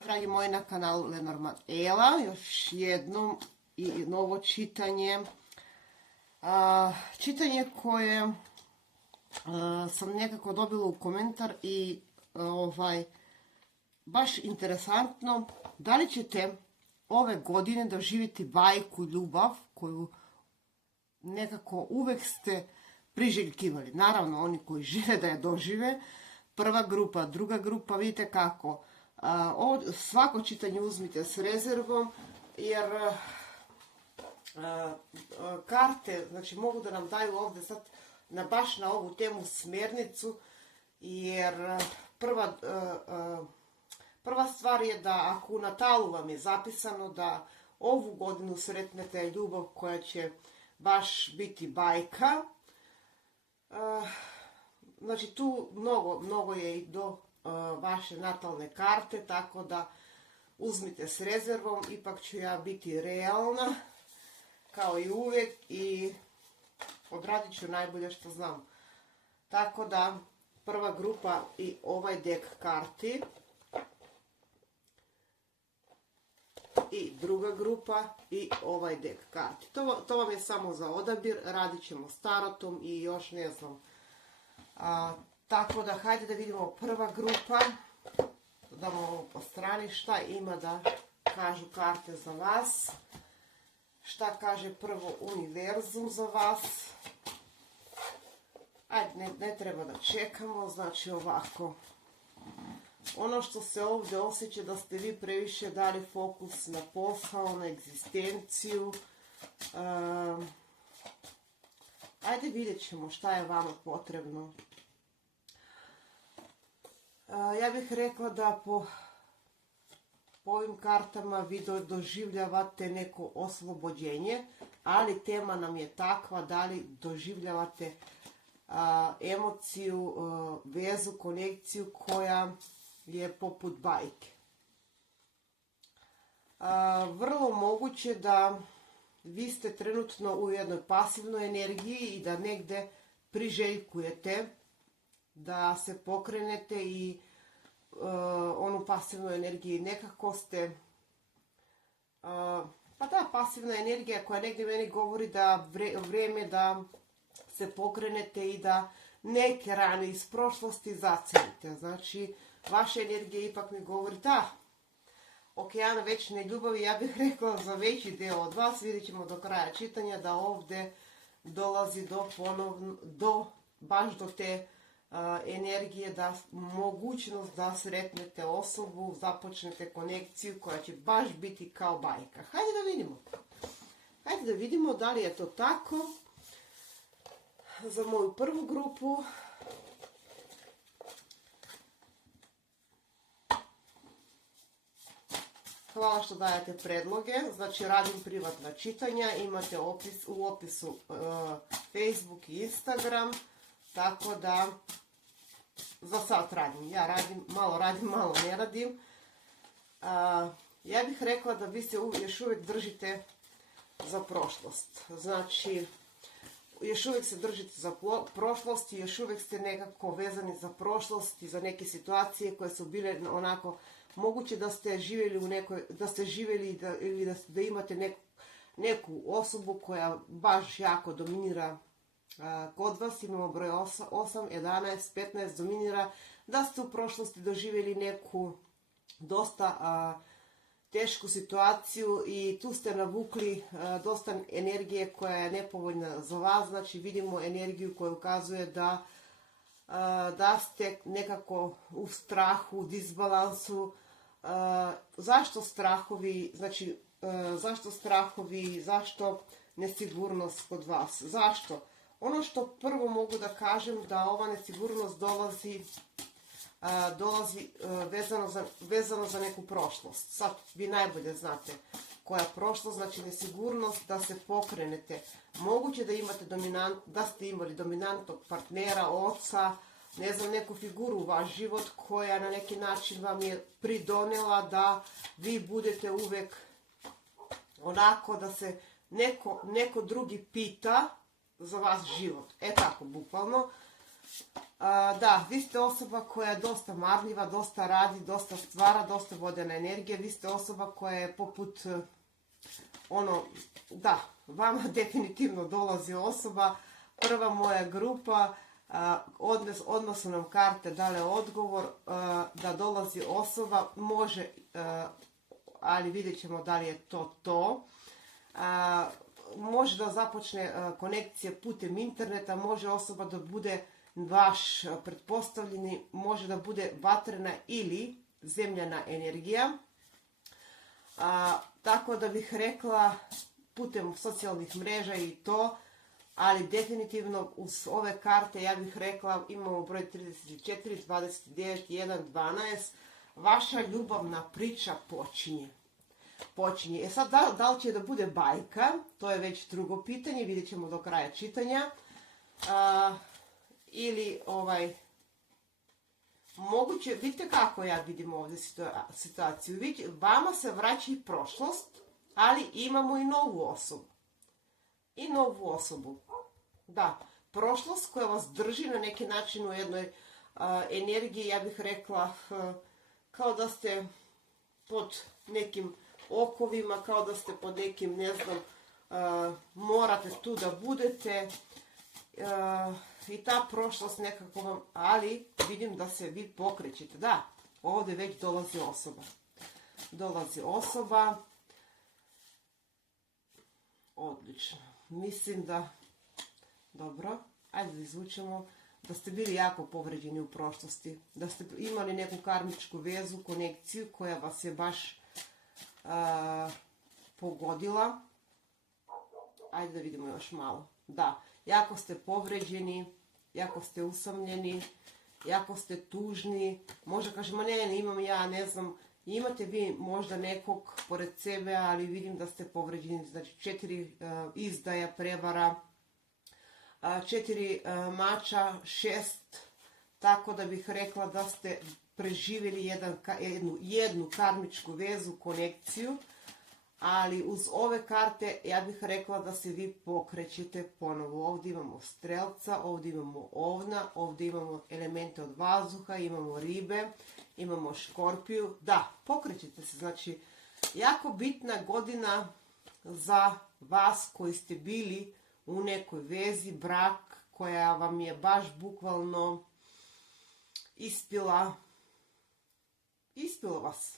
Dragi moji na kanalu Lenormand Ela, još jednom i novo čitanje. Čitanje koje sam nekako dobila u komentar i baš interesantno. Da li ćete ove godine doživjeti bajku ljubav koju nekako uvek ste priželjkivali? Naravno, oni koji žive da je dožive. Prva grupa, druga grupa, vidite kako. Svako čitanje uzmite s rezervom, jer karte, znači, mogu da nam daju ovdje sad baš na ovu temu smjernicu, jer prva stvar je da ako u Natalu vam je zapisano da ovu godinu sretnete ljubav koja će baš biti bajka, znači tu mnogo je i do vaše natalne karte, tako da uzmite s rezervom, ipak ću ja biti realna kao i uvijek i odradit ću najbolje što znam. Tako da prva grupa i ovaj dek karti i druga grupa i ovaj dek karti. To vam je samo za odabir, radit ćemo s tarotom i još ne znam. Tako da hajde da vidimo prva grupa, damo ovo po strani, šta ima da kažu karte za vas, šta kaže prvo univerzum za vas. Ajde, ne treba da čekamo, znači ovako. Ono što se ovdje osjeća da ste vi previše dali fokus na posao, na egzistenciju. Ajde vidjet ćemo šta je vama potrebno. Ja bih rekla da po ovim kartama vi doživljavate neko oslobođenje, ali tema nam je takva da li doživljavate emociju, vezu, konekciju koja je poput bajke. Vrlo moguće da vi ste trenutno u jednoj pasivnoj energiji i da negde priželjkujete da se pokrenete i onu pasivnu energiju. Nekako ste, pa da, pasivna energija koja negdje meni govori da vrijeme da se pokrenete i da neke rane iz prošlosti zacelite. Znači, vaša energija ipak mi govori da okeana večne ljubavi, ja bih rekla za veći deo od vas, vidjet ćemo do kraja čitanja da ovdje dolazi baš do te energije, da mogućnost da sretnete osobu, započnete konekciju koja će baš biti kao bajka. Hajde da vidimo. Hajde da vidimo da li je to tako. Za moju prvu grupu hvala što dajete predloge, znači radim privatna čitanja, imate u opisu Facebook i Instagram, tako da za sad radim. Ja radim, malo ne radim. Ja bih rekla da vi se još uvijek držite za prošlost. Znači, još uvijek se držite za prošlost i još uvijek ste nekako vezani za prošlost i za neke situacije koje su bile onako, moguće da ste živjeli ili da imate neku osobu koja baš jako dominira kod vas. Imamo broj 8, 11, 15, dominira, da ste u prošlosti doživjeli neku dosta tešku situaciju i tu ste navukli dosta energije koja je nepovoljna za vas. Znači, vidimo energiju koja ukazuje da ste nekako u strahu, u disbalansu. Zašto strahovi, znači zašto nesigurnost kod vas? Zašto? Ono što prvo mogu da kažem da ova nesigurnost dolazi vezano za neku prošlost. Sad vi najbolje znate koja je prošlost, znači nesigurnost da se pokrenete. Moguće da ste imali dominantnog partnera, oca, ne znam, neku figuru u vaš život koja na neki način vam je pridonela da vi budete uvek onako da se neko drugi pita za vas život. Tako, bukvalno. Da, vi ste osoba koja je dosta marljiva, dosta radi, dosta stvara, dosta vodena energija. Vi ste osoba koja je poput, da, vama definitivno dolazi osoba. Prva moja grupa, odnosno nam karte dale odgovor da dolazi osoba, može, ali vidjet ćemo da li je to. Može da započne konekcije putem interneta, može osoba da bude vaš pretpostavljeni, može da bude vatrena ili zemljana energija. Tako da bih rekla putem socijalnih mreža i to, ali definitivno uz ove karte ja bih rekla imamo broj 34, 29, 1, 12. Vaša ljubavna priča počinje. Sad, da li će da bude bajka, to je već drugo pitanje, vidjet ćemo do kraja čitanja. Ili moguće, vidite kako ja vidim ovdje situaciju. Vama se vraća i prošlost, ali imamo i novu osobu. Da, prošlost koja vas drži na neki način u jednoj energiji, ja bih rekla, kao da ste pod nekim okovima, kao da ste pod nekim, ne znam, morate tu da budete. I ta prošlost nekako vam, ali vidim da se vi pokrećete. Da, ovdje već dolazi osoba. Odlično. Mislim da, dobro, ajde da izvučemo da ste bili jako povređeni u prošlosti, da ste imali neku karmičku vezu, konekciju koja vas je baš pogodila. Ajde da vidimo još malo. Da, jako ste povređeni, jako ste usamljeni, jako ste tužni. Možda kažemo, ne, imam ja, ne znam, imate vi možda nekog pored sebe, ali vidim da ste povređeni. Znači 4 izdaja, prevara, 4 mača, 6, tako da bih rekla da ste preživjeli jednu karmičku vezu, konekciju. Ali uz ove karte ja bih rekla da se vi pokrećete ponovo. Ovdje imamo strelca, ovdje imamo ovna, ovdje imamo elemente od vazduha, imamo ribe, imamo škorpiju. Da, pokrećete se. Znači, jako bitna godina za vas koji ste bili u nekoj vezi, brak, koja vam je baš bukvalno ispila vas.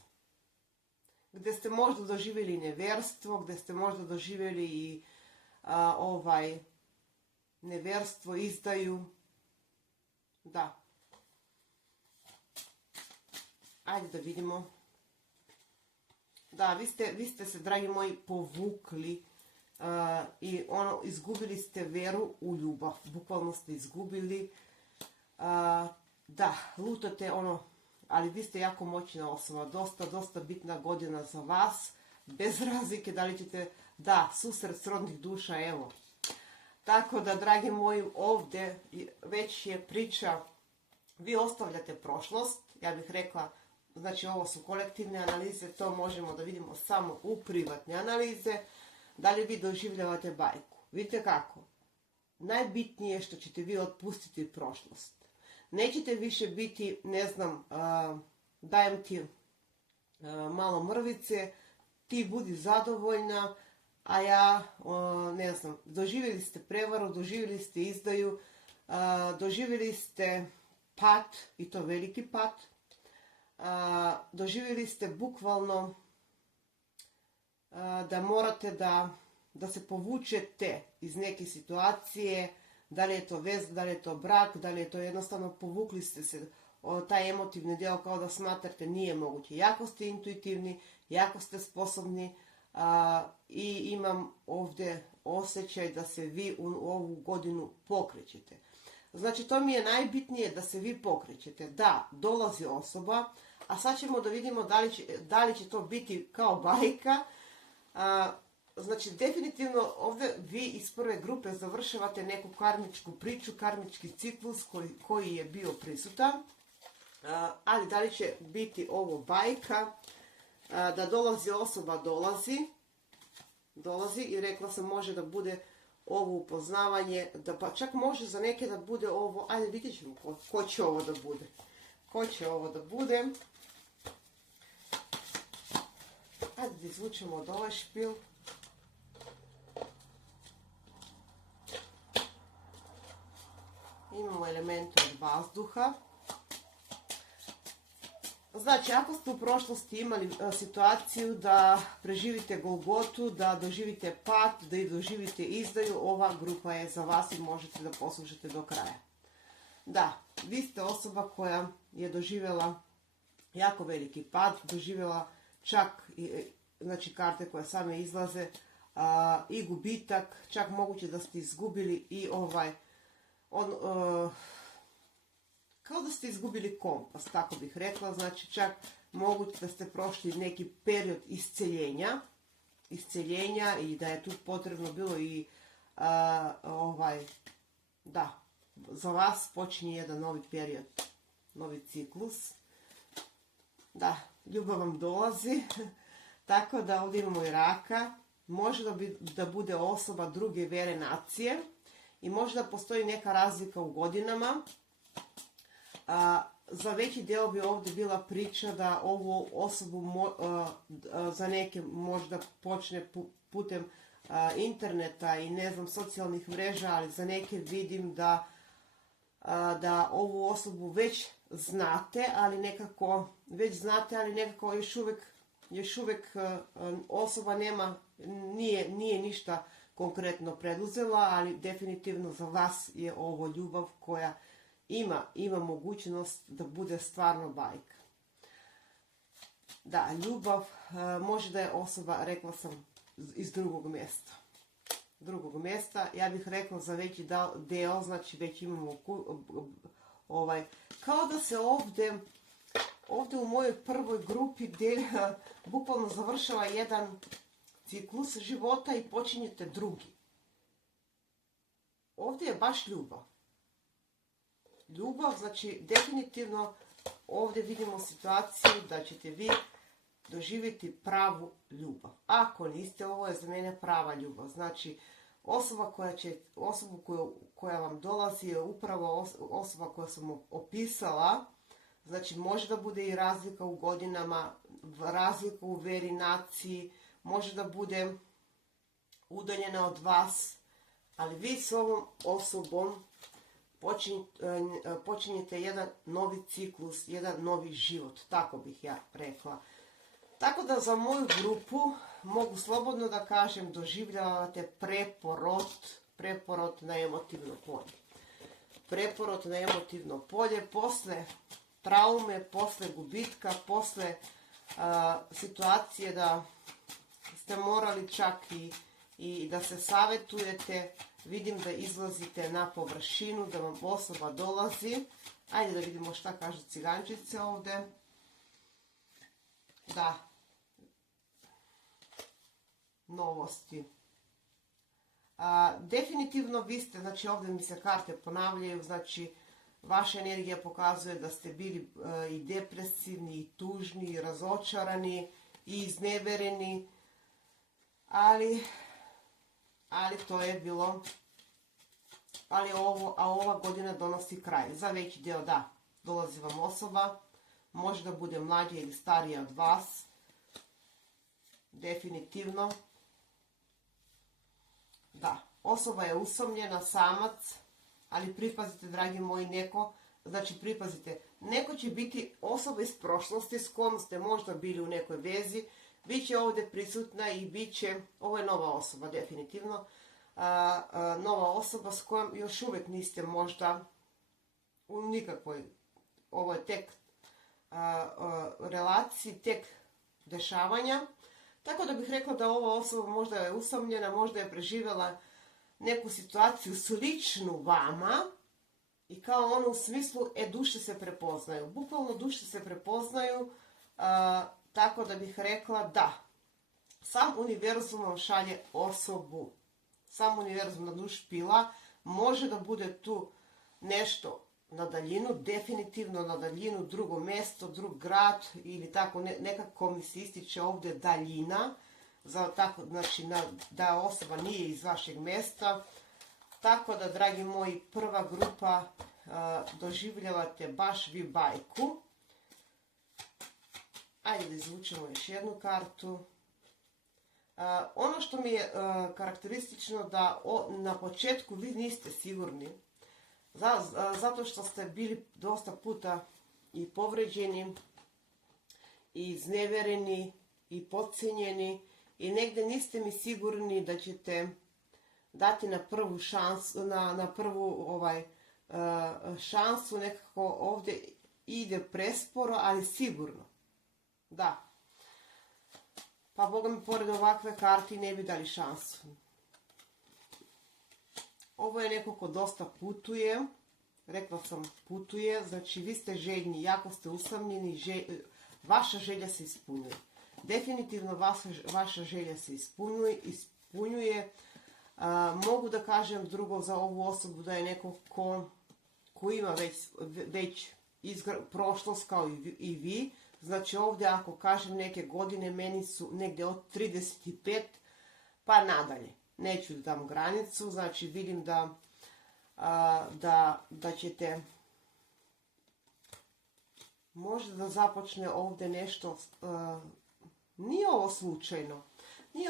Gdje ste možda doživjeli nevjerstvo, gdje ste možda doživjeli i nevjerstvo, izdaju. Da. Ajde da vidimo. Da, vi ste se, dragi moji, povukli i izgubili ste veru u ljubav. Bukvalno ste izgubili. Da, lutate ali vi ste jako moćna osoba, dosta bitna godina za vas, bez razlike da li ćete, da, susret srodnih duša, evo. Tako da, dragi moji, ovdje već je priča, vi ostavljate prošlost, ja bih rekla, znači ovo su kolektivne analize, to možemo da vidimo samo u privatne analize, da li vi doživljavate bajku. Vidite kako? Najbitnije je što ćete vi otpustiti prošlost. Nećete više biti, ne znam, dajem ti malo mrvice, ti budi zadovoljna, a ja, ne znam, doživjeli ste prevaru, doživjeli ste izdaju, doživjeli ste pad, i to veliki pad, doživjeli ste bukvalno da morate da se povučete iz neke situacije, da li je to veza, da li je to brak, da li je to jednostavno povukli ste se taj emotivni dio kao da smatrate nije moguće. Jako ste intuitivni, jako ste sposobni i imam ovdje osjećaj da se vi u ovu godinu pokrećete. Znači to mi je najbitnije da se vi pokrećete. Da, dolazi osoba, a sad ćemo da vidimo da li će to biti kao bajka. Znači, definitivno ovdje vi iz prve grupe završavate neku karmičku priču, karmički ciklus koji je bio prisutan. Ali da li će biti ovo bajka, da dolazi osoba, dolazi i rekla sam može da bude ovo upoznavanje, da pa čak može za neke da bude ovo, ajde vidjet ćemo ko će ovo da bude. Ko će ovo da bude. Ajde da izvučemo od ovaj špil. Imamo elemente od vazduha. Znači, ako ste u prošlosti imali situaciju da preživite golgotu, da doživite pad, da i doživite izdaju, ova grupa je za vas i možete da poslušate do kraja. Da, vi ste osoba koja je doživjela jako veliki pad, doživjela čak, znači karte koje same izlaze, i gubitak, čak moguće da ste izgubili i kao da ste izgubili kompas, tako bih rekla, znači čak moguće da ste prošli neki period isceljenja i da je tu potrebno bilo i da, za vas počinje jedan novi period, novi ciklus. Da, ljubav vam dolazi, tako da ovdje imamo i raka, može da bude osoba druge vere nacije i možda postoji neka razlika u godinama. Za veći deo bi ovdje bila priča da ovu osobu za neke možda počne putem interneta i ne znam socijalnih mreža, ali za neke vidim da ovu osobu već znate, ali nekako još uvijek osoba nije ništa konkretno preduzela, ali definitivno za vas je ovo ljubav koja ima mogućnost da bude stvarno bajka. Da, ljubav može da je osoba, rekla sam, iz drugog mjesta. Ja bih rekla za veći deo, znači već imamo kao da se ovdje u mojoj prvoj grupi gdje bukvalno završava jedan ciklus života i počinjete drugi. Ovdje je baš ljubav. Ljubav, znači definitivno ovdje vidimo situaciju da ćete vi doživjeti pravu ljubav. Ako niste, ovo je za mene prava ljubav. Znači osoba koja vam dolazi je upravo osoba koja sam opisala. Znači može da bude i razlika u godinama, razlika u veri, naciji, može da bude udaljena od vas, ali vi s ovom osobom počinjete jedan novi ciklus, jedan novi život, tako bih ja rekla. Tako da za moju grupu mogu slobodno da kažem doživljavate preporod na emotivno polje. Preporod na emotivno polje posle traume, posle gubitka, posle situacije da ste morali čak i da se savjetujete. Vidim da izlazite na površinu, da vam osoba dolazi. Ajde da vidimo šta kažu cigančice ovdje. Da. Novosti. Definitivno vi ste, znači ovdje mi se karte ponavljaju, znači vaša energija pokazuje da ste bili i depresivni, i tužni, i razočarani, i iznevereni, ali to je bilo, ova godina donosi kraj. Za veći dio, da, dolazi vam osoba, može da bude mlađa ili starija od vas, definitivno. Da, osoba je usamljena, samac, ali pripazite, dragi moji, neko će biti osoba iz prošlosti s kojom ste možda bili u nekoj vezi, bit će ovdje prisutna i bit će, ovo je nova osoba, definitivno, nova osoba s kojom još uvijek niste možda u nikakvoj, ovo je tek relaciji, tek dešavanja. Tako da bih rekla da ova osoba možda je usamljena, možda je preživjela neku situaciju sličnu vama i kao ono u smislu, duše se prepoznaju. Bukvalno duše se prepoznaju, tako da bih rekla da. Sam univerzum vam šalje osobu. Sam univerzum na dnu špila, može da bude tu nešto na daljinu, definitivno na daljinu, drugo mjesto, drug grad ili tako, nekako mi se ističe ovdje daljina. tako, znači da osoba nije iz vašeg mjesta. Tako da, dragi moji, prva grupa, doživljavate baš vi bajku. Ajde da izvučemo još jednu kartu. Ono što mi je karakteristično da na početku vi niste sigurni, zato što ste bili dosta puta i povređeni, i iznevereni, i podcijenjeni, i negdje niste mi sigurni da ćete dati na prvu šansu, na prvu šansu, nekako ovdje ide presporo, ali sigurno. Da. Pa Boga mi, pored ovakve karte ne bi dali šansu. Ovo je neko ko dosta putuje. Rekla sam putuje. Znači vi ste željni, jako ste usamljeni. Vaša želja se ispunjuje. Definitivno vaša želja se ispunjuje. Mogu da kažem drugo za ovu osobu da je neko ko ima već prošlost kao i vi. Znači ovdje ako kažem neke godine, meni su negdje od 35 pa nadalje. Neću da dam granicu, znači vidim da ćete možda da započne ovdje nešto, nije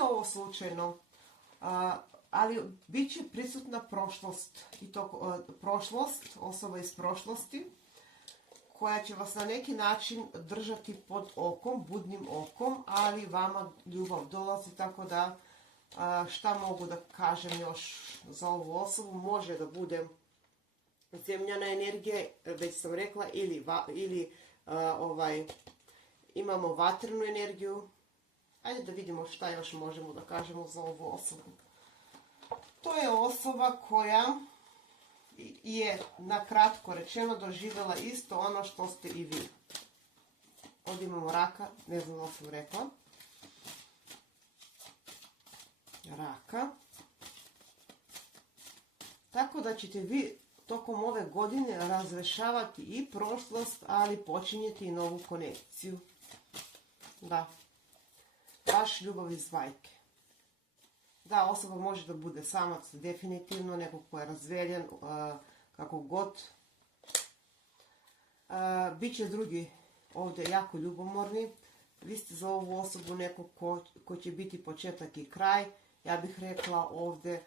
ovo slučajno, ali bit će prisutna prošlost, i to prošlost, osoba iz prošlosti, koja će vas na neki način držati pod okom, budnim okom, ali vama ljubav dolazi, tako da šta mogu da kažem još za ovu osobu, može da bude zemljana energija, već sam rekla, ili imamo vatrenu energiju. Ajde da vidimo šta još možemo da kažemo za ovu osobu. To je osoba koja je, na kratko rečeno, doživjela isto ono što ste i vi. Ovdje imamo raka, ne znam da sam rekla. Raka. Tako da ćete vi tokom ove godine razrešavati i prošlost, ali počinjeti i novu konekciju. Da. Baš ljubav iz bajke. Da, osoba može da bude samac, definitivno, neko ko je razveljen, kako god. Biće drugi ovdje jako ljubomorni. Vi ste za ovu osobu neko ko će biti početak i kraj. Ja bih rekla ovdje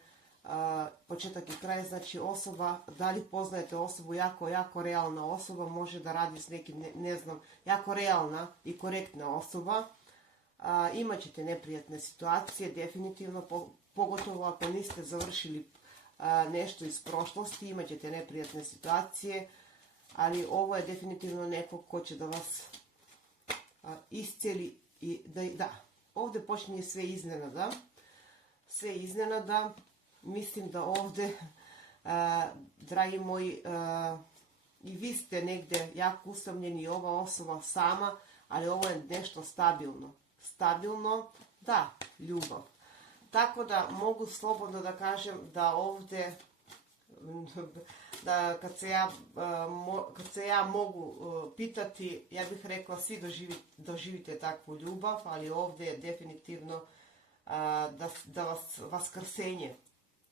početak i kraj, znači osoba, da li poznajete osobu, jako realna osoba, može da radi s nekim, ne znam, jako realna i korektna osoba. Imat ćete neprijatne situacije, definitivno, pogotovo ako niste završili nešto iz prošlosti, imat ćete neprijatne situacije, ali ovo je definitivno neko ko će da vas iscijeli i da, ovdje počinje sve iznenada, mislim da ovdje, dragi moji, i vi ste negdje jako usamljeni i ova osoba sama, ali ovo je nešto stabilno, da, ljubav. Tako da mogu slobodno da kažem da ovdje, da kad se ja mogu pitati, ja bih rekla svi doživite takvu ljubav, ali ovdje je definitivno da vas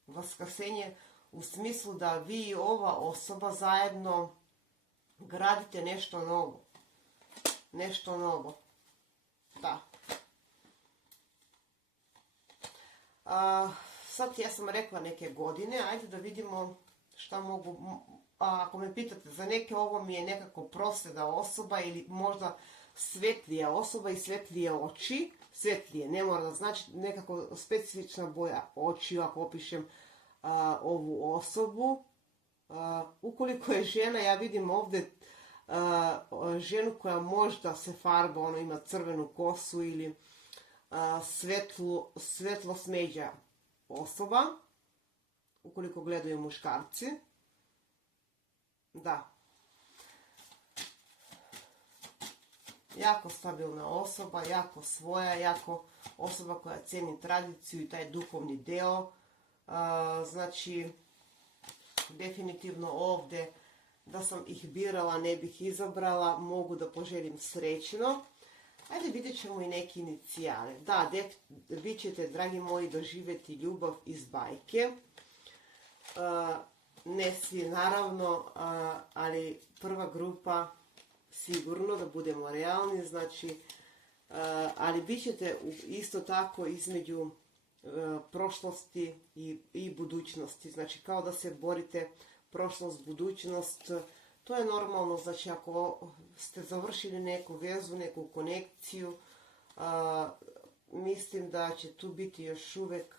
vaskrsenje u smislu da vi i ova osoba zajedno gradite nešto novo. Da. Sad ja sam rekla neke godine, ajde da vidimo šta mogu, ako me pitate za neke, ovo mi je nekako prosvjeda osoba ili možda svetlija osoba i svetlije oči, svetlije, ne mora da znači nekako specifična boja očiju ako opišem ovu osobu. Ukoliko je žena, ja vidim ovdje ženu koja možda se farba, ona ima crvenu kosu ili svetlo smeđa osoba, ukoliko gledaju muškarci. Da. Jako stabilna osoba, jako svoja, jako osoba koja cijeni tradiciju i taj duhovni deo. Znači, definitivno ovdje da sam ih birala, ne bih izabrala, mogu da poželim srećno. Ajde, vidjet ćemo i neke inicijale. Da, vi ćete, dragi moji, doživjeti ljubav iz bajke. Ne svi, naravno, ali prva grupa sigurno, da budemo realni, znači, ali bit ćete isto tako između prošlosti i budućnosti. Znači, kao da se borite prošlost, budućnost. To je normalno, znači ako ste završili neku vezu, neku konekciju, mislim da će tu biti još uvijek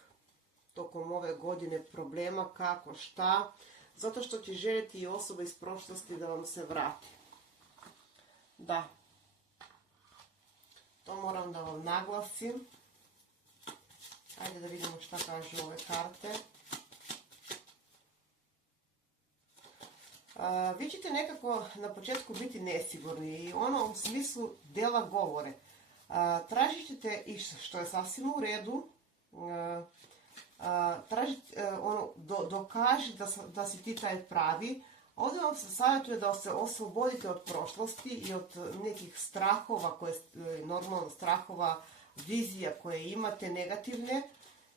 tokom ove godine problema, kako, šta, zato što će željeti i osoba iz prošlosti da vam se vrati. Da, to moram da vam naglasim. Ajde da vidimo šta kažu ove karte. Vi ćete nekako na početku biti nesigurni i ono u smislu dela govore. Tražit ćete, i što je sasvim u redu, dokaži da si ti taj pravi. Ovdje vam se savjetuje da se oslobodite od prošlosti i od nekih strahova, normalno strahova, vizija koje imate negativne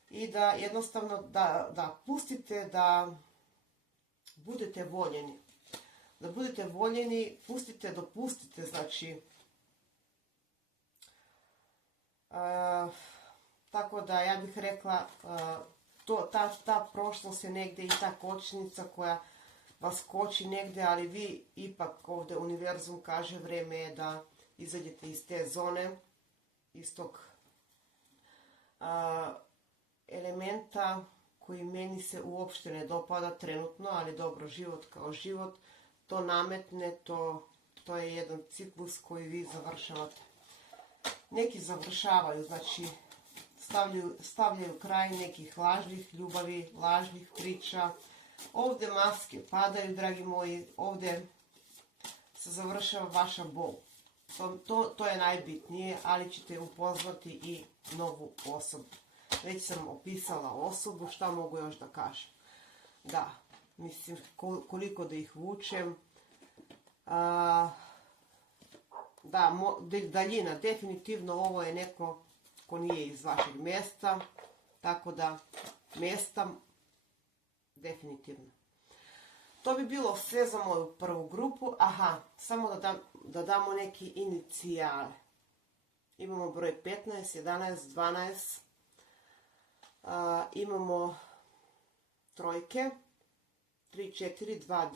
i da jednostavno da pustite da budete voljeni. Da budete voljeni, dopustite, znači. Tako da ja bih rekla, ta prošlost je negdje i ta kočnica koja vas koči negdje, ali vi ipak ovdje univerzum kaže vrijeme je da izađete iz te zone, iz tog elementa koji meni se uopšte ne dopada trenutno, ali dobro, život kao život, to nametne, to je jedan ciklus koji vi završavate. Neki završavaju, znači stavljaju kraj nekih lažnih ljubavi, lažnih priča. Ovdje maske padaju, dragi moji, ovdje se završava vaša bol. To je najbitnije, ali ćete upoznati i novu osobu. Već sam opisala osobu, šta mogu još da kažem. Da, mislim, koliko da ih vučem. Da, daljina, definitivno ovo je neko ko nije iz vašeg mjesta, tako da mjesta, definitivno. To bi bilo sve za moju prvu grupu. Aha, samo da damo neki inicijale. Imamo broj 15, 11, 12. Imamo trojke, 3, 4, 2,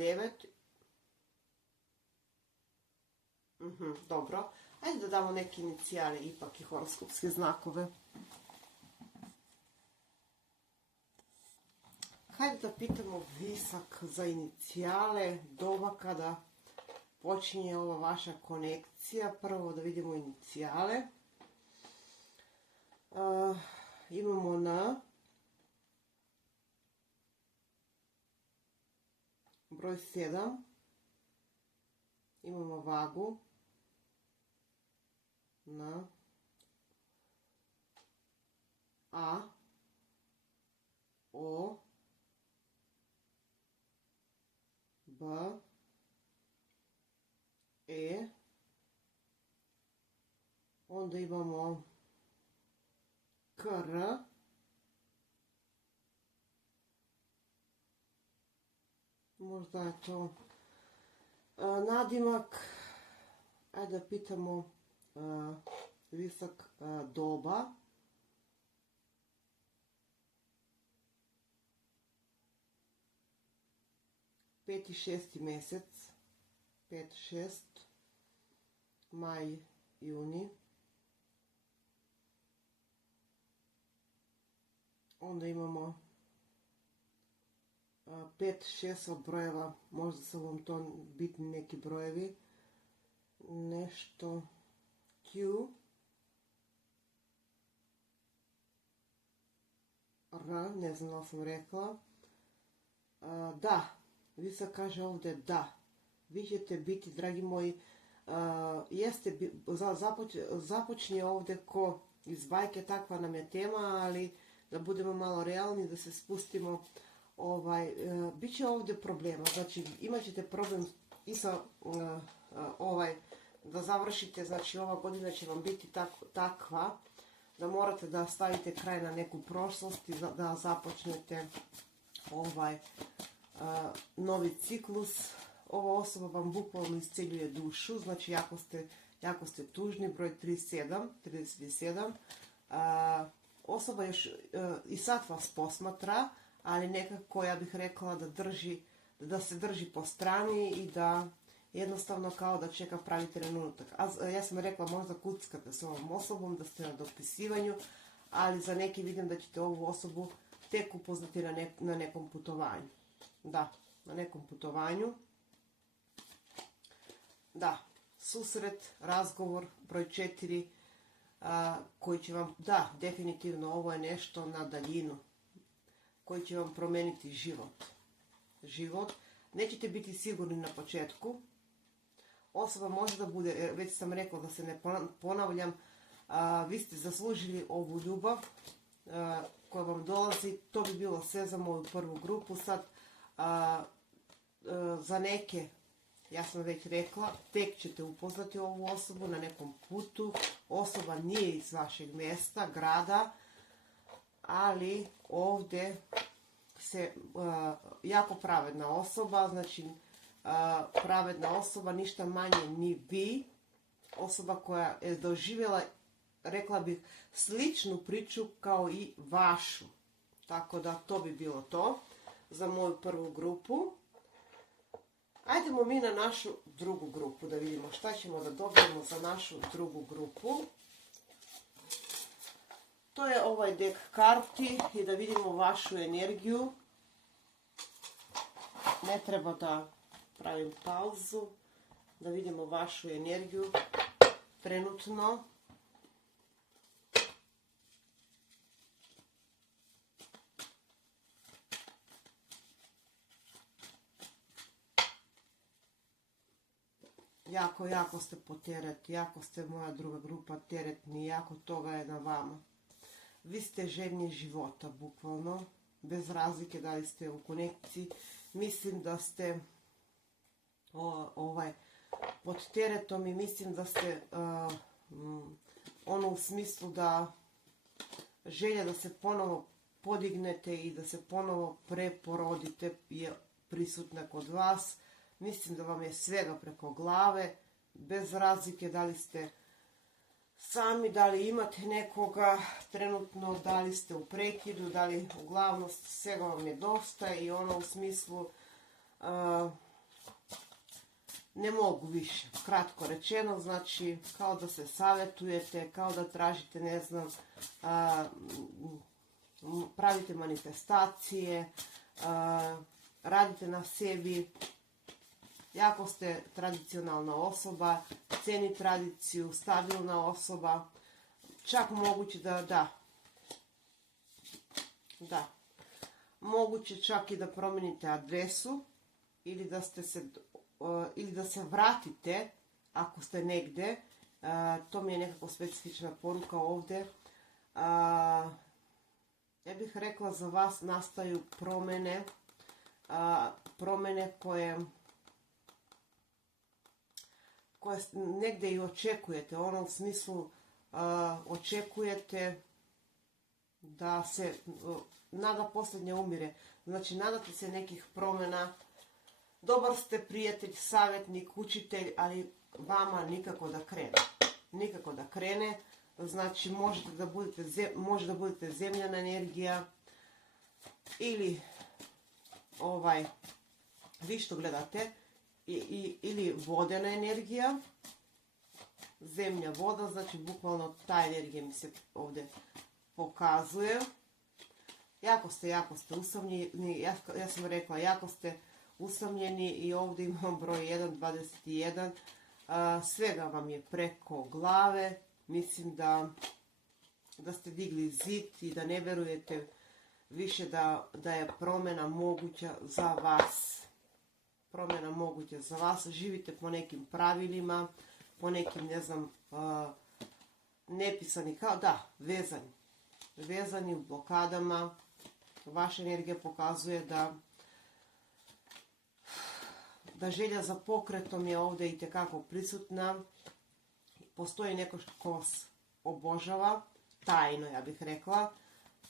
9. Dobro. Ajde da damo neke inicijale, ipak i horoskopske znakove. Hajde da pitamo Visak za inicijale, doba kada počinje ova vaša konekcija. Prvo da vidimo inicijale. Imamo N, broj 7, imamo vagu, N, A, O, B, E, onda imamo K, R, možda je to nadimak. Ajde da pitamo Visak doba. Peti, šesti mjesec. 5, 6. Maj, juni. Onda imamo 5, 6 od brojeva, možda su vam to bitni neki brojevi. Nešto Q, R, ne znam da sam rekla. Da, Visak kaže ovdje da. Vi ćete biti, dragi moji, započne ovdje ko iz bajke, takva nam je tema, ali da budemo malo realni, da se spustimo, bit će ovdje problema. Znači, imat ćete problem i sa da završite, znači ova godina će vam biti takva da morate da stavite kraj na neku prošlost i da započnete novi ciklus. Ova osoba vam bukvalno isceljuje dušu, znači jako ste tužni, broj 37. Osoba još i sad vas posmatra, ali nekako ja bih rekla da se drži po strani i da jednostavno kao da čeka pravi trenutak. Ja sam rekla možda kuckate s ovom osobom, da ste na dopisivanju, ali za neki vidim da ćete ovu osobu tek upoznati na nekom putovanju. Da, na nekom putovanju. Da, susret, razgovor, broj 4, koji će vam, da, definitivno ovo je nešto na daljinu, koji će vam promijeniti život. Nećete biti sigurni na početku. Osoba može da bude, već sam rekla da se ne ponavljam, vi ste zaslužili ovu ljubav koja vam dolazi. To bi bilo sve za moju prvu grupu. Sad, za neke, ja sam već rekla, tek ćete upoznati ovu osobu na nekom putu. Osoba nije iz vašeg mjesta, grada, ali ovdje se jako pravedna osoba, znači pravedna osoba, ništa manje ni vi, osoba koja je doživjela, rekla bih, sličnu priču kao i vašu. Tako da to bi bilo to za moju prvu grupu. Ajdemo mi na našu drugu grupu da vidimo šta ćemo da dobijemo za našu drugu grupu. To je ovaj dek karti i da vidimo vašu energiju. Ne treba da pravim pauzu, da vidimo vašu energiju trenutno. Jako ste po teret, jako ste moja druga grupa teretni, jako toga je na vama. Vi ste željni života, bukvalno, bez razlike da li ste u konekciji. Mislim da ste pod teretom i mislim da ste u smislu da želja da se ponovo podignete i da se ponovo preporodite je prisutna kod vas. Mislim da vam je svega preko glave, bez razlike da li ste sami, da li imate nekoga trenutno, da li ste u prekidu, da li uglavnom svega vam je dosta i u smislu ne mogu više. Kratko rečeno, znači kao da se savjetujete, kao da tražite, ne znam, pravite manifestacije, radite na sebi. Jako ste tradicionalna osoba, ceni tradiciju, stabilna osoba, čak moguće da, moguće čak i da promijenite adresu ili da se vratite ako ste negdje. To mi je nekako specifična poruka ovdje. Ja bih rekla za vas nastaju promjene koje negdje i očekujete, u smislu očekujete da se nada posljednje umire, znači nadate se nekih promjena, dobar ste prijatelj, savjetnik, učitelj, ali vama nikako da krene, znači može da budete zemljana energija ili vi što gledate, ili vodena energija, zemlja, voda, znači bukvalno ta energija mi se ovdje pokazuje. Jako ste usamljeni, ja sam rekla, jako ste usamljeni i ovdje imam broj 1, 21, svega vam je preko glave, mislim da ste digli zid i da ne verujete više da je promjena moguća za vas. Živite po nekim pravilima, po nekim, ne znam, nepisani, kao da, vezani u blokadama. Vaša energija pokazuje da želja za pokretom je ovdje itekako prisutna. postoji neko ko vas obožava, tajno ja bih rekla,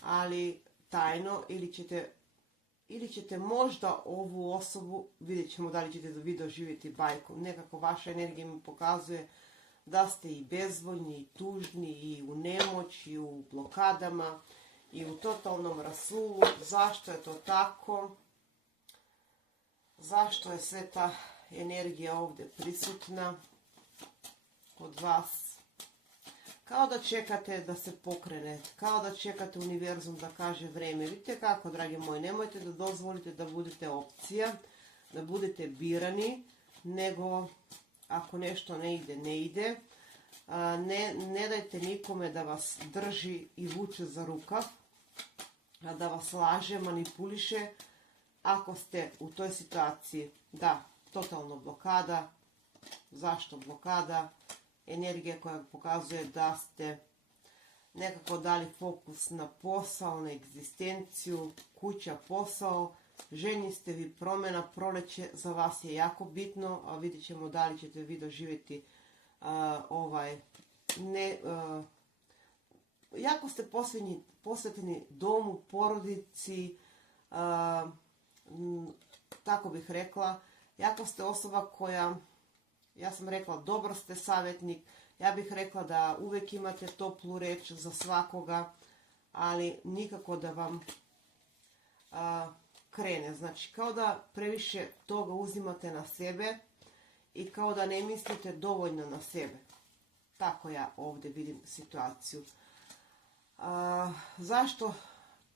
ali tajno ili ćete možda ovu osobu, vidjet ćemo da li ćete vi doživjeti bajku, nekako vaša energija mi pokazuje da ste i bezvoljni, i tužni, i u nemoći, i u blokadama, i u totalnom rasulu. Zašto je to tako? Zašto je sve ta energija ovdje prisutna kod vas? Kao da čekate da se pokrene, kao da čekate univerzum da kaže vrijeme. Vidite kako, dragi moji, nemojte da dozvolite da budete opcija, da budete birani, nego ako nešto ne ide, ne ide. Ne dajte nikome da vas drži i vuče za rukav, da vas laže, manipuliše. Ako ste u toj situaciji, da, totalno blokada. Zašto blokada? Energija koja pokazuje da ste nekako dali fokus na posao, na egzistenciju, kuća, posao. Željni ste vi promjena, proleće za vas je jako bitno, a vidjet ćemo da li ćete vi doživjeti jako ste posveteni domu, porodici, tako bih rekla, jako ste osoba koja, ja sam rekla, dobar ste savjetnik, ja bih rekla da uvijek imate toplu reč za svakoga, ali nikako da vam krene. Znači, kao da previše toga uzimate na sebe i kao da ne mislite dovoljno na sebe. Tako ja ovdje vidim situaciju. Zašto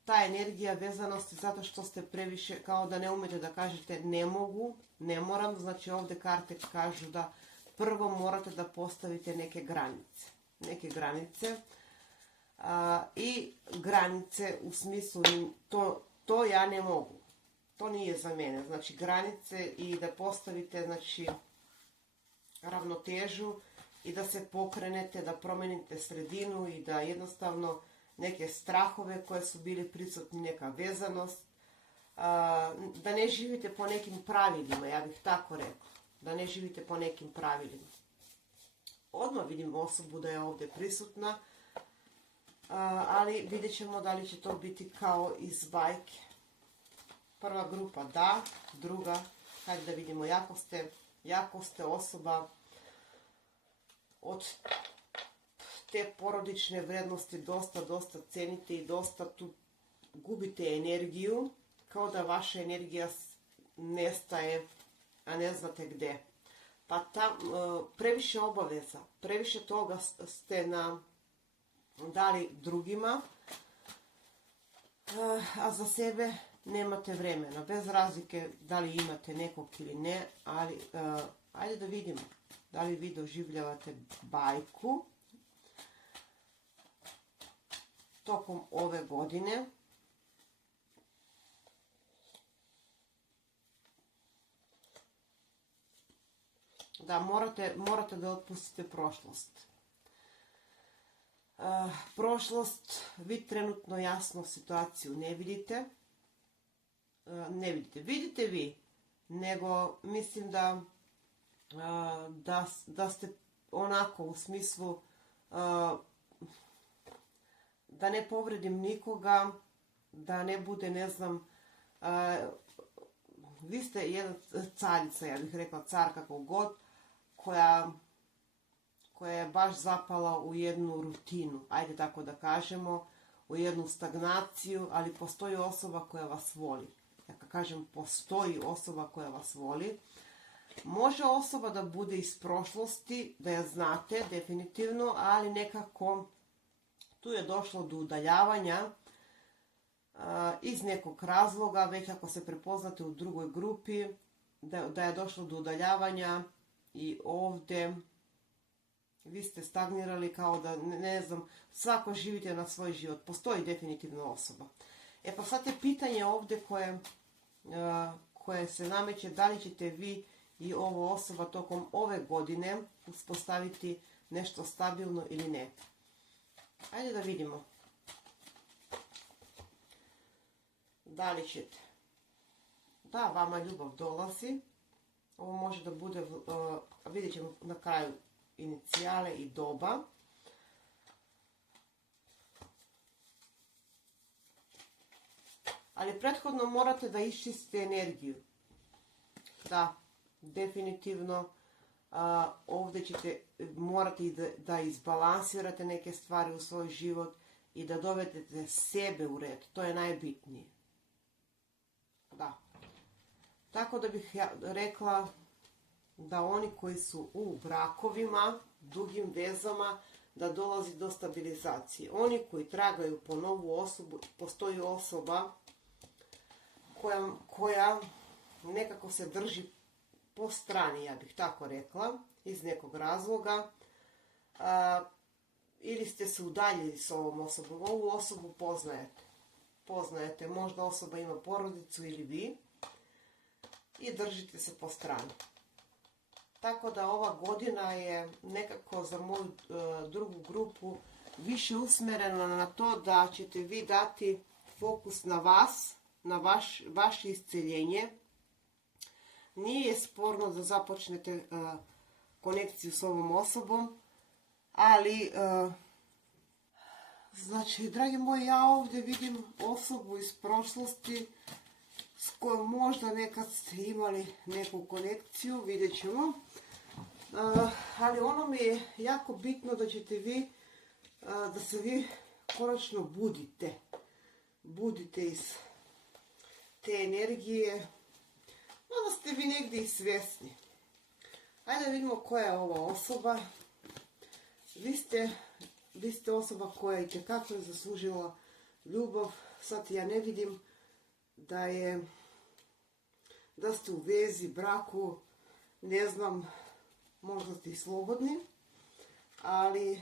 ta energija vezanosti? Zato što ste previše, kao da ne umete da kažete ne mogu, ne moram. Znači ovdje karte kažu da prvo morate da postavite neke granice. Neke granice. I granice u smislu to ja ne mogu. To nije za mene. Znači granice i da postavite, znači, ravnotežu i da se pokrenete, da promijenite sredinu i da jednostavno neke strahove koje su bili prisutni, neka vezanost, da ne živite po nekim pravilima, ja bih tako rekla, da ne živite po nekim pravilima. Odmah vidim osobu da je ovdje prisutna, ali vidjet ćemo da li će to biti kao iz bajke. Prva grupa da, druga, hajde da vidimo, jako ste osoba od te porodične vrednosti dosta cenite i dosta tu gubite energiju, kao da vaša energija nestaje, a ne znate gdje. Pa previše obaveza, previše toga ste dali drugima, a za sebe nemate vremena, bez razlike da li imate nekog ili ne, ali ajde da vidimo da li vi doživljavate bajku tokom ove godine. Da, morate da otpustite prošlost. Prošlost, vi trenutno jasno situaciju ne vidite. Vidite vi, nego mislim da ste onako u smislu da ne povredim nikoga, da ne bude, ne znam, vi ste jedna carica, ja bih rekla car kako god, koja je baš zapala u jednu rutinu, ajde tako da kažemo, u jednu stagnaciju, ali postoji osoba koja vas voli. Ja kad kažem postoji osoba koja vas voli, može osoba da bude iz prošlosti, da je znate definitivno, ali nekako tu je došlo do udaljavanja iz nekog razloga, već ako se prepoznate u drugoj grupi, da je došlo do udaljavanja i ovdje vi ste stagnirali, kao da, ne znam, svako živite na svoj život. Postoji definitivno osoba. Pa sad je pitanje ovdje koje se nameće, da li ćete vi i ovo osoba tokom ove godine uspostaviti nešto stabilno ili ne. Ajde da vidimo. Da li ćete? Da, vama ljubav dolazi. Ovo može da bude, vidjet ćemo na kraju inicijale i doba. Ali prethodno morate da iščistite energiju. Da, definitivno ovdje ćete morati da izbalansirate neke stvari u svoj život i da dovedete sebe u red. To je najbitnije. Da. Tako da bih ja rekla da oni koji su u brakovima, dugim vezama, da dolazi do stabilizacije. Oni koji tragaju po novu osobu, postoji osoba koja nekako se drži po strani, ja bih tako rekla, iz nekog razloga. Ili ste se udaljili s ovom osobom. Ovu osobu poznajete. Možda osoba ima porodicu ili vi i držite se po strani. Tako da ova godina je nekako za moju drugu grupu više usmjerena na to da ćete vi dati fokus na vas, na vaše isceljenje. Nije sporno da započnete konekciju s ovom osobom, ali znači, dragi moji, ja ovdje vidim osobu iz prošlosti s kojom možda nekad ste imali neku konekciju, vidjet ćemo. Ali ono mi je jako bitno da ćete vi, da se vi konačno budite iz te energije, da ste vi negdje i svjesni. Ajde da vidimo koja je ova osoba. Vi ste osoba koja itekako je zaslužila ljubav. Sad ja ne vidim da ste u vezi, braku, ne znam, možda ste i slobodni, ali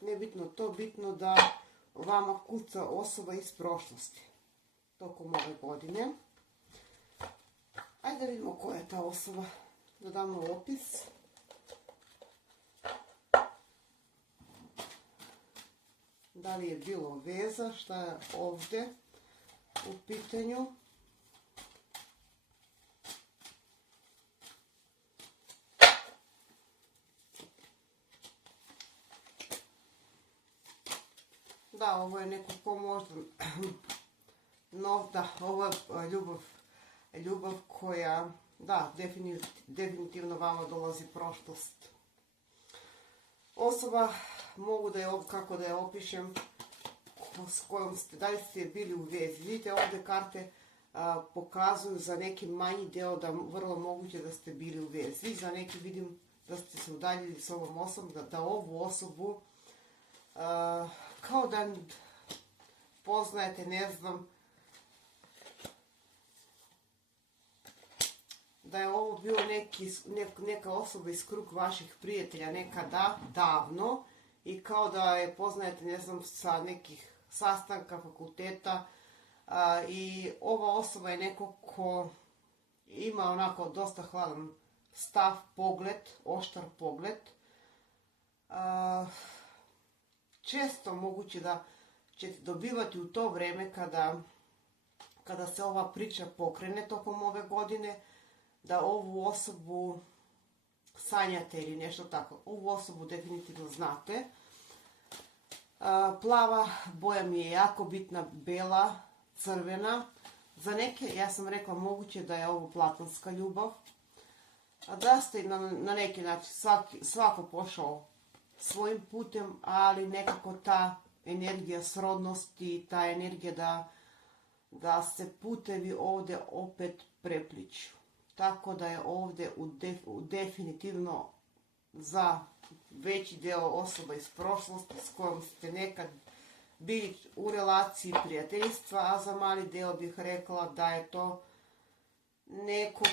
nebitno to, bitno da vama kuca osoba iz prošlosti tokom ove godine. Ajde da vidimo koja je ta osoba, da damo opis. Da li je bilo veza, šta je ovdje u pitanju. Da, ovo je neko ko možda, no da, ovo je ljubav koja, da, definitivno vama dolazi prošlost. Osoba, mogu da je, kako da je opišem, s kojom ste, da li ste bili u vezi. Vidite, ovdje karte pokazuju za neki manji deo da vrlo moguće da ste bili u vezi. Za neki vidim da ste se udaljili s ovom osobom, da ovu osobu kao da poznajete, ne znam, da je ovo bio neka osoba iz krug vaših prijatelja nekada, davno, i kao da je poznajete, ne znam, sa nekih sastanka, fakulteta, i ova osoba je neko ko ima onako dosta hladan stav, pogled, oštar pogled. Često moguće da ćete dobivati u to vrijeme kada se ova priča pokrene tokom ove godine, da ovu osobu sanjate ili nešto tako. Ovu osobu definitivno znate. Plava boja mi je jako bitna, bela, crvena. Za neke, ja sam rekla, moguće da je ovo platonska ljubav. Da ste na neki način svako pošao svojim putem, ali nekako ta energija srodnosti, ta energija da se putevi ovdje opet prepliču. Tako da je ovdje definitivno za veći deo osoba iz prošlosti s kojom ste nekad bili u relaciji prijateljstva, a za mali deo bih rekla da je to neko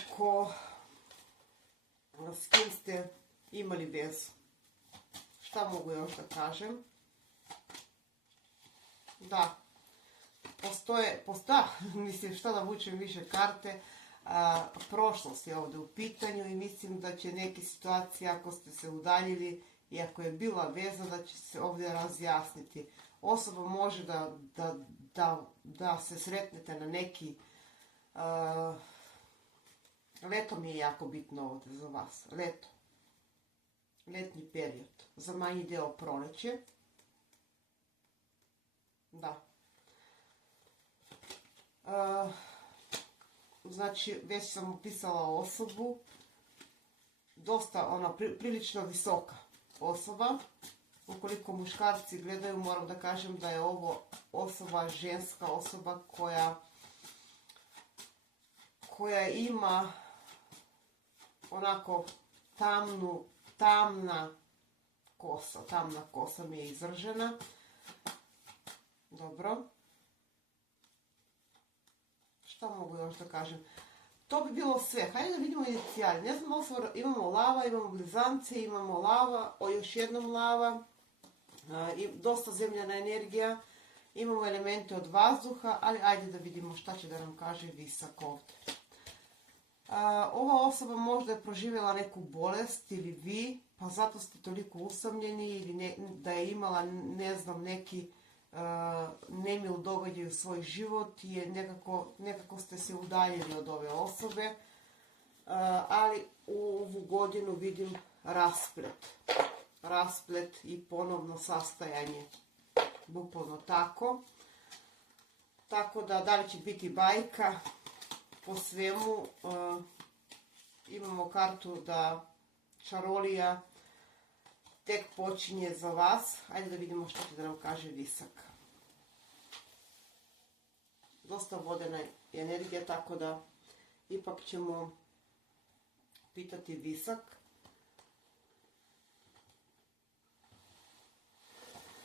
s kim ste imali vezu. Šta mogu još da kažem? Da, mislim, šta da vučem više karte, prošlost je ovdje u pitanju i mislim da će neke situacije, ako ste se udaljili i ako je bila veza, da će se ovdje razjasniti. Osoba može da se sretnete na neki, leto mi je jako bitno ovdje za vas, leto. letnji period, za manji deo proleće. Da. Znači, već sam upisala osobu, dosta, ona, prilično visoka osoba. Ukoliko muškarci gledaju, moram da kažem da je ovo osoba, ženska osoba koja ima onako tamna kosa mi je izražena. Dobro. Šta mogu još da kažem? To bi bilo sve. Hajde da vidimo inicijali. Ne znam, imamo lava, imamo blizance, imamo lava, još jednom lava, dosta zemljana energija, imamo elemente od vazduha, ali ajde da vidimo šta će da nam kaže Visak ovdje. Ova osoba možda je proživjela neku bolest ili vi, pa zato ste toliko usamljeni, ili da je imala, ne znam, neki nemil događaj u svoj život i nekako ste se udaljili od ove osobe, ali u ovu godinu vidim rasplet i ponovno sastajanje, bukvalno tako. Tako da li će biti bajka, po svemu imamo kartu da čarolija tek počinje za vas. Ajde da vidimo što će da nam kaže Visak. Dosta vodena energija, tako da ipak ćemo pitati Visak.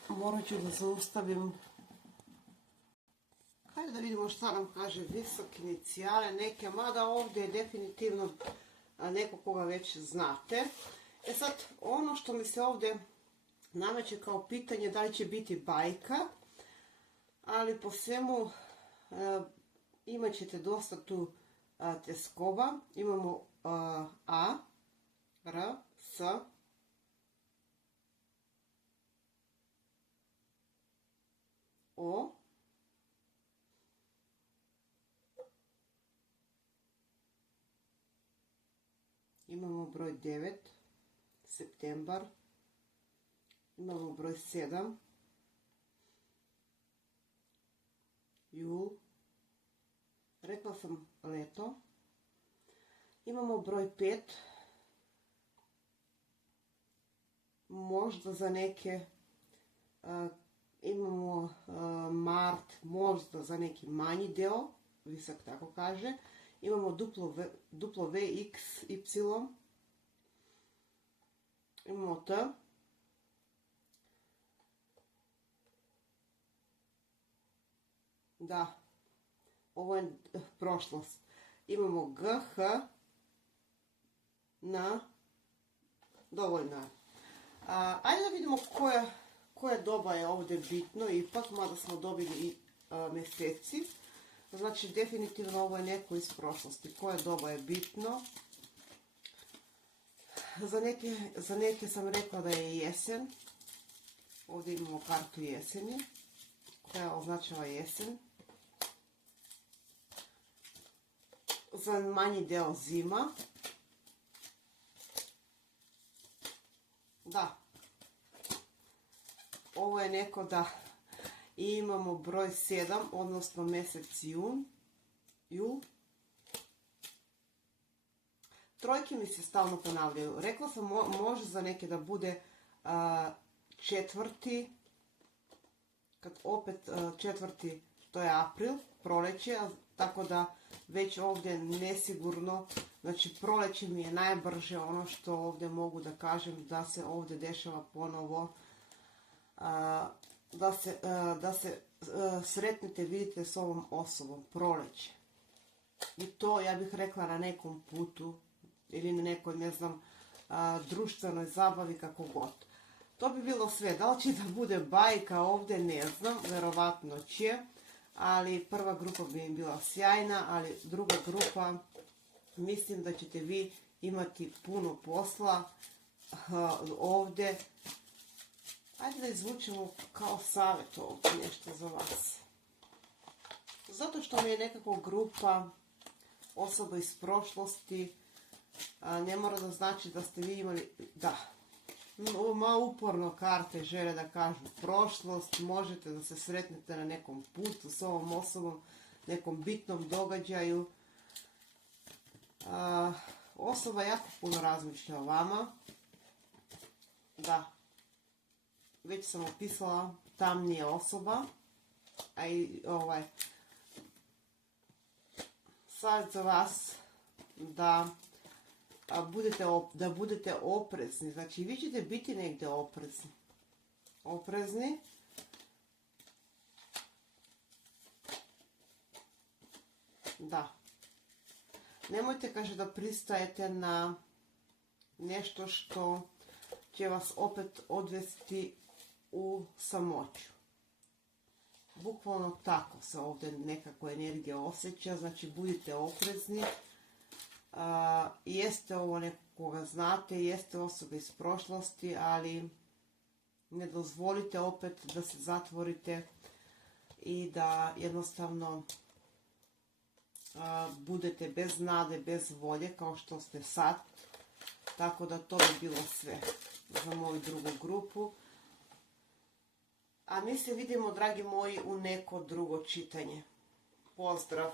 Morat ću da zaustavim. Hajde da vidimo šta nam kaže Visak, inicijale neke, mada ovdje je definitivno neko koga već znate. Sad, ono što mi se ovdje nameće kao pitanje, da li će biti bajka, ali po svemu imat ćete dosta tu teskoba. Imamo A, R, S, O, imamo broj 9, septembar, imamo broj 7, jul, rekla sam leto, imamo broj 5, možda za neke, imamo mart, možda za neki manji deo, Visak tako kaže, imamo duplo V, X, Y, imamo T, da, ovo je prošlost, imamo G, H, N, dovoljno je. Ajde da vidimo koje doba je ovdje bitno, ipak, mada smo dobili i mjeseci. Znači, definitivno ovo je neko iz prošlosti. Koje doba je bitno? Za neke sam rekla da je jesen. Ovdje imamo kartu jeseni, koja označava jesen. Za manji deo zima. Da. Ovo je neko da... I imamo broj 7, odnosno mjesec jul. Trojke mi se stalno ponavljaju. Rekla sam može za neke da bude četvrti, kad opet četvrti, to je april, proleće, tako da već ovdje nesigurno, znači proleće mi je najbrže, ono što ovdje mogu da kažem da se ovdje dešava ponovo, da se sretnete, vidite s ovom osobom, proleće. I to, ja bih rekla, na nekom putu ili na nekoj, ne znam, društvenoj zabavi, kako god. To bi bilo sve. Da li će da bude bajka ovdje, ne znam, verovatno će, ali prva grupa bi im bila sjajna, ali druga grupa, mislim da ćete vi imati puno posla ovdje. Ajde da izvučemo kao savjet ovdje nešto za vas. Zato što mi je nekako grupa osoba iz prošlosti, ne mora da znači da ste vi imali, da, Malo uporno karte žele da kažu prošlost, možete da se sretnete na nekom putu s ovom osobom, nekom bitnom događaju. Osoba jako puno razmišlja o vama. Da, već sam opisala, tamnija osoba. A i savjet za vas da budete oprezni. Znači, vi ćete biti negdje oprezni. Da. Nemojte, kaže, da pristajete na nešto što će vas opet odvesti u samoću. Bukvalno tako se ovdje nekako energija osjeća, znači budite oprezni. Jeste ovo nekoga znate, jeste osobe iz prošlosti, ali ne dozvolite opet da se zatvorite i da jednostavno budete bez nade, bez volje, kao što ste sad. Tako da to bi bilo sve za moju drugu grupu. A mi se vidimo, dragi moji, u neko drugo čitanje. Pozdrav!